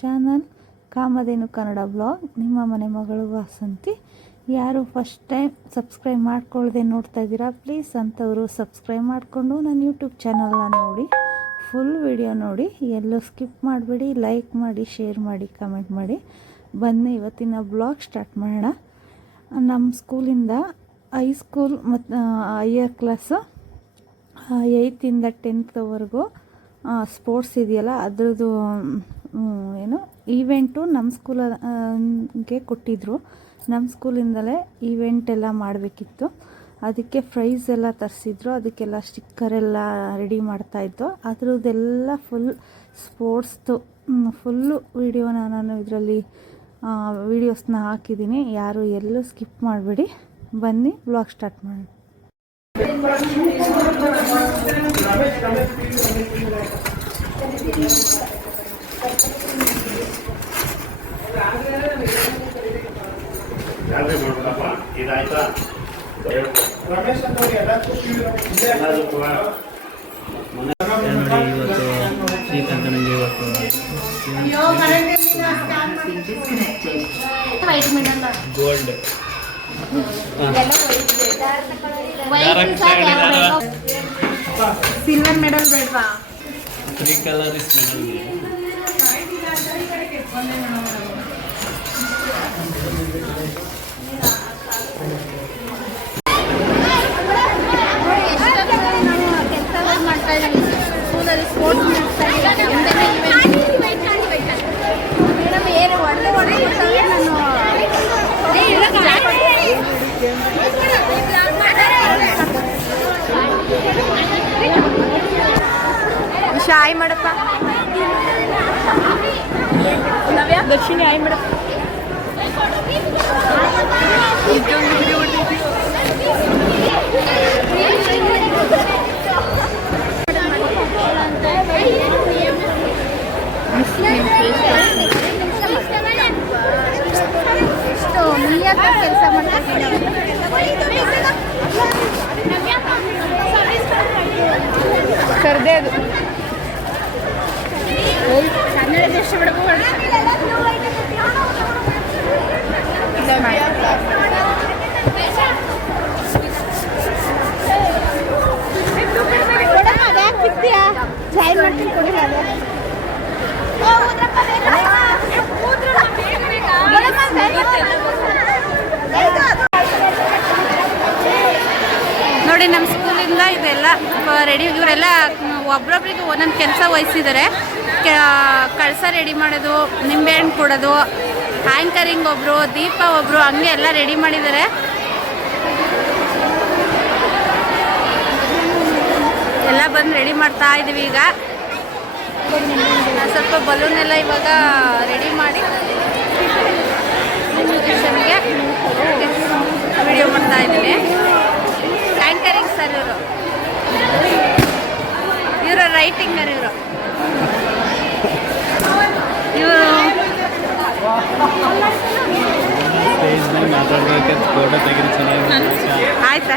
Channel ಕಾಮಧೇನು Kannada blog ನಿಮ್ಮ ಮನೆ ಮಗಳು ವಾಸಂತಿ. ಯಾರು ಫಸ್ಟ್ ಟೈಮ್ ಸಬ್ಸ್ಕ್ರೈಬ್ ಮಾಡ್ಕೊಳ್ಳದೆ ನೋಡ್ತಾ ಇದ್ದೀರಾ ಪ್ಲೀಸ್ ಅಂತವರು ಸಬ್ಸ್ಕ್ರೈಬ್ ಮಾಡಿಕೊಂಡು ನನ್ನ ಯೂಟ್ಯೂಬ್ ಚಾನಲ್ನ ನೋಡಿ. ಫುಲ್ ವಿಡಿಯೋ ನೋಡಿ. ಎಲ್ಲೂ ಸ್ಕಿಪ್ ಮಾಡಬೇಡಿ ಲೈಕ್ ಮಾಡಿ ಶೇರ್ ಮಾಡಿ ಕಮೆಂಟ್ ಮಾಡಿ. ಬನ್ನಿ, ಇವತ್ತಿನ ಬ್ಲಾಗ್ ಸ್ಟಾರ್ಟ್ ಮಾಡೋಣ. ನಮ್ಮ ಸ್ಕೂಲಿಂದ ಹೈಸ್ಕೂಲ್ ಮತ್ತು ಹೈಯರ್ ಕ್ಲಾಸು ಏಯ್ತಿಂದ ಟೆಂತ್ವರೆಗೂ ಸ್ಪೋರ್ಟ್ಸ್ ಇದೆಯಲ್ಲ, ಅದ್ರದ್ದು ಏನು ಈವೆಂಟು ನಮ್ಮ ಸ್ಕೂಲಿಗೆ ಕೊಟ್ಟಿದ್ದರು ನಮ್ಮ ಸ್ಕೂಲಿಂದಲೇ ಈವೆಂಟ್ ಎಲ್ಲ ಮಾಡಬೇಕಿತ್ತು. ಅದಕ್ಕೆ ಪ್ರೈಸ್ ಎಲ್ಲ ತರಿಸಿದ್ರು. ಅದಕ್ಕೆಲ್ಲ ಸ್ಟಿಕ್ಕರ್ ಎಲ್ಲ ರೆಡಿ ಮಾಡ್ತಾಯಿದ್ದು ಅದರದ್ದೆಲ್ಲ ಫುಲ್ ಸ್ಪೋರ್ಟ್ಸ್ದು ಫುಲ್ಲು ವೀಡಿಯೋನ ನಾನು ಇದರಲ್ಲಿ ವೀಡಿಯೋಸ್ನ ಹಾಕಿದ್ದೀನಿ. ಯಾರು ಎಲ್ಲೂ ಸ್ಕಿಪ್ ಮಾಡಬೇಡಿ. ಬನ್ನಿ ಬ್ಲಾಗ್ ಸ್ಟಾರ್ಟ್ ಮಾಡೋಣ. ಜಾತ್ರೆ ಮಾಡ್ಬಿಡಪ್ಪ ಇದಾಯ್ತಾ? ಎಲ್ಲರೂ ಕೂಡ ನೋಡಿ ಇವತ್ತು ಶ್ರೀಕಂಠನಿಗೆ ಇವತ್ತು ಗೋಲ್ಡ್ ಸಿಲ್ವರ್ ಮೆಡಲ್ ಬೇಡವಾ? ತ್ರೀ ಕಲರ್ ಇಸ್ ಮೆಡಲ್ಗೆ ಮಾಡ್ತಾ ಇದ್ದೀವಿ ಸ್ಕೂಲಲ್ಲಿ ಸ್ಪೋರ್ಟ್ಸ್ ಮಾಡ್ತಾ ಇದ್ದೀವಿ ಮೇಡಮ್ ಏನು ಒಳ್ಳೆ ಒಳ್ಳೆ ನಾನು ಶಾಯ್ ಮಾಡಪ್ಪ. ದರ್ಶಿನಿ ಆಯ್ ಮಾಡಪ್ಪ ಎಷ್ಟು ನಿಯತ್ತ ಕೆಲಸ ಮಾಡ್ತಾರೆ ಕರ್ದೆ ಅದು ಕನ್ನಡ ದೇಶ ಜಾಯಿನ್ ನೋಡಿ ನಮ್ಮ ಸ್ಕೂಲಿಂದ ಇದೆಲ್ಲ ರೆಡಿ ಇವರೆಲ್ಲ ಒಬ್ರೊಬ್ರಿಗೆ ಒಂದೊಂದು ಕೆಲಸ ವಹಿಸಿದ್ದಾರೆ ಕಳಸ ರೆಡಿ ಮಾಡೋದು, ನಿಂಬೆಹಣ್ಣು ಕೊಡೋದು ಆ್ಯಂಕರಿಂಗ್ ಒಬ್ಬರು ದೀಪ ಒಬ್ಬರು ಹಂಗೆ ಎಲ್ಲ ರೆಡಿ ಮಾಡಿದ್ದಾರೆ ಎಲ್ಲ ಬಂದು ರೆಡಿ ಮಾಡ್ತಾ ಇದ್ದೀವಿ ಈಗ. ಸ್ವಲ್ಪ ಬಲೂನ್ ಎಲ್ಲ ಇವಾಗ ರೆಡಿ ಮಾಡಿ ವಿಡಿಯೋ ಮಾಡ್ತಾ ಇದ್ದೀನಿ. ಸರ್ ಇವರು ಇವರು ರೈಟಿಂಗರ್ ಇವರು ಇವರು. ಸ್ಟೇಜ್ ಮೇಲೆ ಮಾತಾಡ್ಬೇಕು ಫೋಟೋ ತೆಗೆದು ಚೆನ್ನಾಗಿ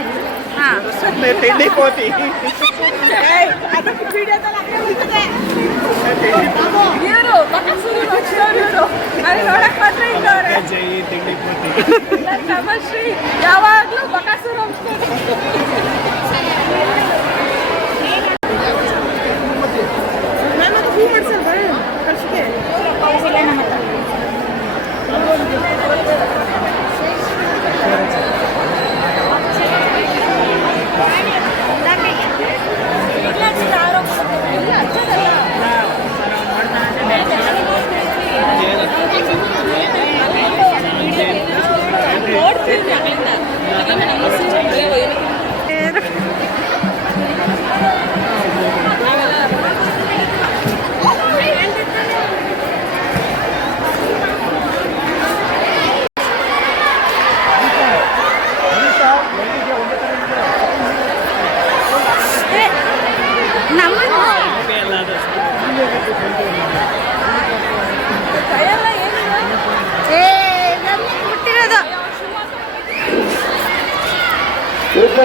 ಆಯ್ತಾಯ್ತು ಹಾಂ ಜೈ ತಿಂಡಿ ಪೋಟಿ ಯಾವಾಗಲೂ ಬಕಾಸುರ ನಮ್ಮ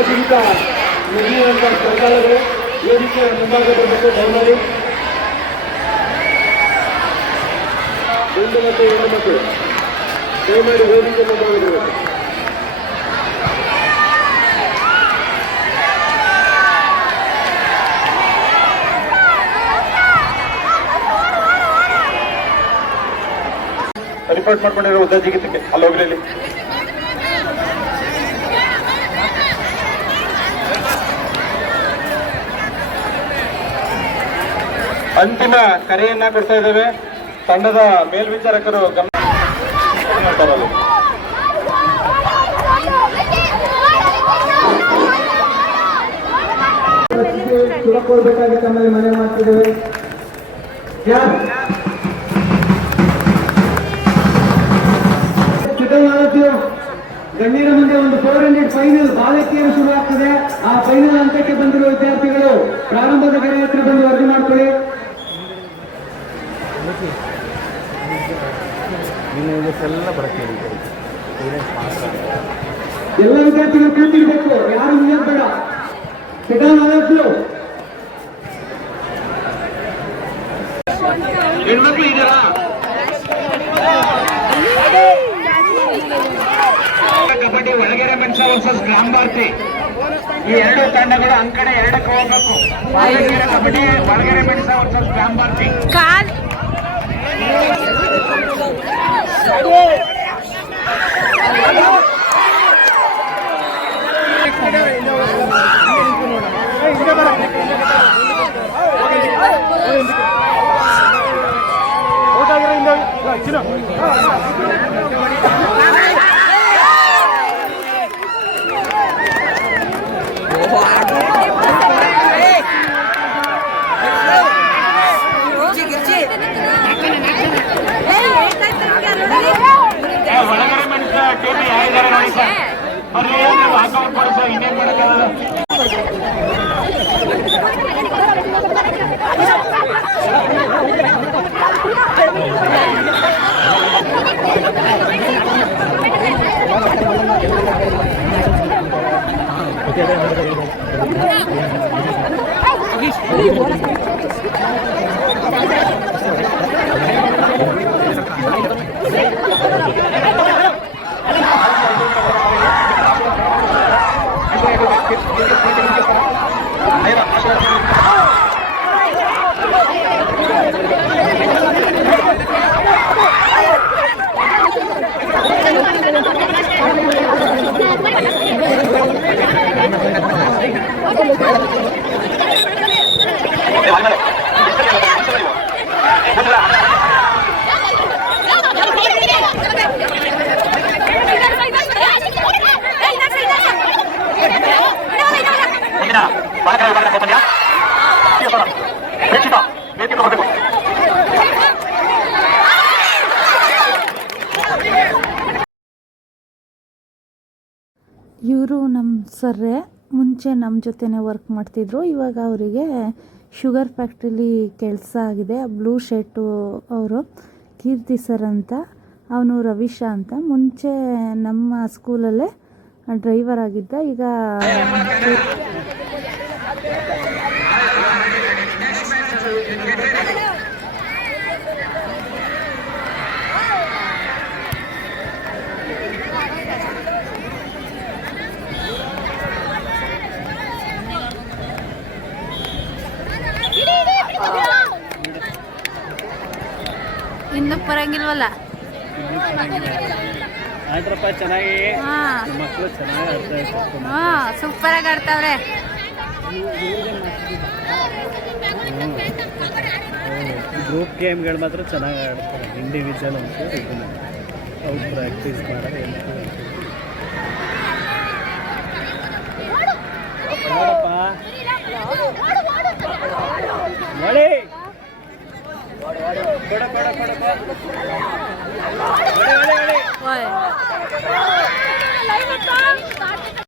ಏಕಜೀವಿತ ಮುಗಿಯುವಂತ ಸರ್ಕಾರಗಳು ವೇದಿಕೆಯ ಮುಂಭಾಗದ ಬಗ್ಗೆ ದಯಮಾಡಿ ಮತ್ತು ಹೆಣ್ಣು ಮಕ್ಕಳು, ದಯಮಾಡಿ ವೇದಿಕೆ. ರಿಪೋರ್ಟ್ ಮಾಡ್ಕೊಂಡಿರೋ ಉದ್ದ ಜಿಗಿತಕ್ಕೆ ಅಲ್ಲಿ ಅಂತಿಮ ಕರೆಯನ್ನ ಕೊಡ್ತಾ ಇದ್ದೇವೆ. ತಂಡದ ಮೇಲ್ವಿಚಾರಕರು ಗಮನ ಕೊಡ್ಬೇಕಾಗಿ ತಮ್ಮಲ್ಲಿ ಮಾಡ್ತಿದ್ದೇವೆ ಗಣ್ಯರ ಮುಂದೆ ಒಂದು ಫೋರ್ ಹಂಡ್ರೆಡ್ ಫೈನಲ್ ಬಾಲಕಿಯರು ಶುರುವಾಗ್ತದೆ ಆ ಫೈನಲ್ ಹಂತಕ್ಕೆ ಬಂದಿರುವ ವಿದ್ಯಾರ್ಥಿಗಳು ಪ್ರಾರಂಭದ ಗೆರೆ ಹತ್ರ ಬಂದು ವರದಿ ಎಲ್ಲ ವಿದ್ಯಾರ್ಥಿಗಳು ಕೂತಿರ್ಬೇಕು ಯಾರು ಬೇಡ. ಹೆಣ್ಮಕ್ಳು ಕಬಡ್ಡಿ ಒಳಗೆರೆ ಮೆಣಸ ವರ್ಸಸ್ ಗ್ರಾಮ ಭಾರತಿ. ಈ ಎರಡು ತಂಡಗಳು ಅಂಕಡೆ ಎರಡಕ್ಕೆ ಹೋಗ್ಬೇಕು. ಒಳಗೆರೆ ಕಬಡ್ಡಿ ಒಳಗೆರೆ ಮೆಣಸ ವರ್ಸಸ್ ಗ್ರಾಮ ಭಾರತಿ. ఇచ్చిన ഓക്കെ ಇವರು ನಮ್ಮ ಸರ್ರೆ ಮುಂಚೆ ನಮ್ಮ ಜೊತೆನೇ ವರ್ಕ್ ಮಾಡ್ತಿದ್ರು ಇವಾಗ ಅವರಿಗೆ ಶುಗರ್ ಫ್ಯಾಕ್ಟ್ರಿಲಿ ಕೆಲಸ ಆಗಿದೆ. ಬ್ಲೂ ಶರ್ಟು ಅವರು, ಕೀರ್ತಿ ಸರ್ ಅಂತ, ಅವನು ರವೀಶ ಅಂತ. ಮುಂಚೆ ನಮ್ಮ ಸ್ಕೂಲಲ್ಲೇ ಡ್ರೈವರ್ ಆಗಿದ್ದ. ಈಗ ಇನ್ನು ಬರಂಗಿಲ್ವಲ್ಲ? ಆಡ್ರಪ್ಪ ಚೆನ್ನಾಗಿ ಹಾ. ಮಕ್ಕಳು ಚೆನ್ನಾಗಿ ಹಾ ಸೂಪರ್ ಆಗಿ ಆಡ್ತಾವ್ರೆ ಗ್ರೂಪ್ ಗೇಮ್ಗಳು ಮಾತ್ರ ಚೆನ್ನಾಗಿ ಆಡ್ತಾರೆ. ಇಂಡಿವಿಜುವಲ್ ಅಂತೂ ಇದನ್ನ ಅವ್ರು ಪ್ರಾಕ್ಟೀಸ್ ಮಾಡೋದು ನೋಡಪ್ಪ. ನೋಡಿ. ஓய்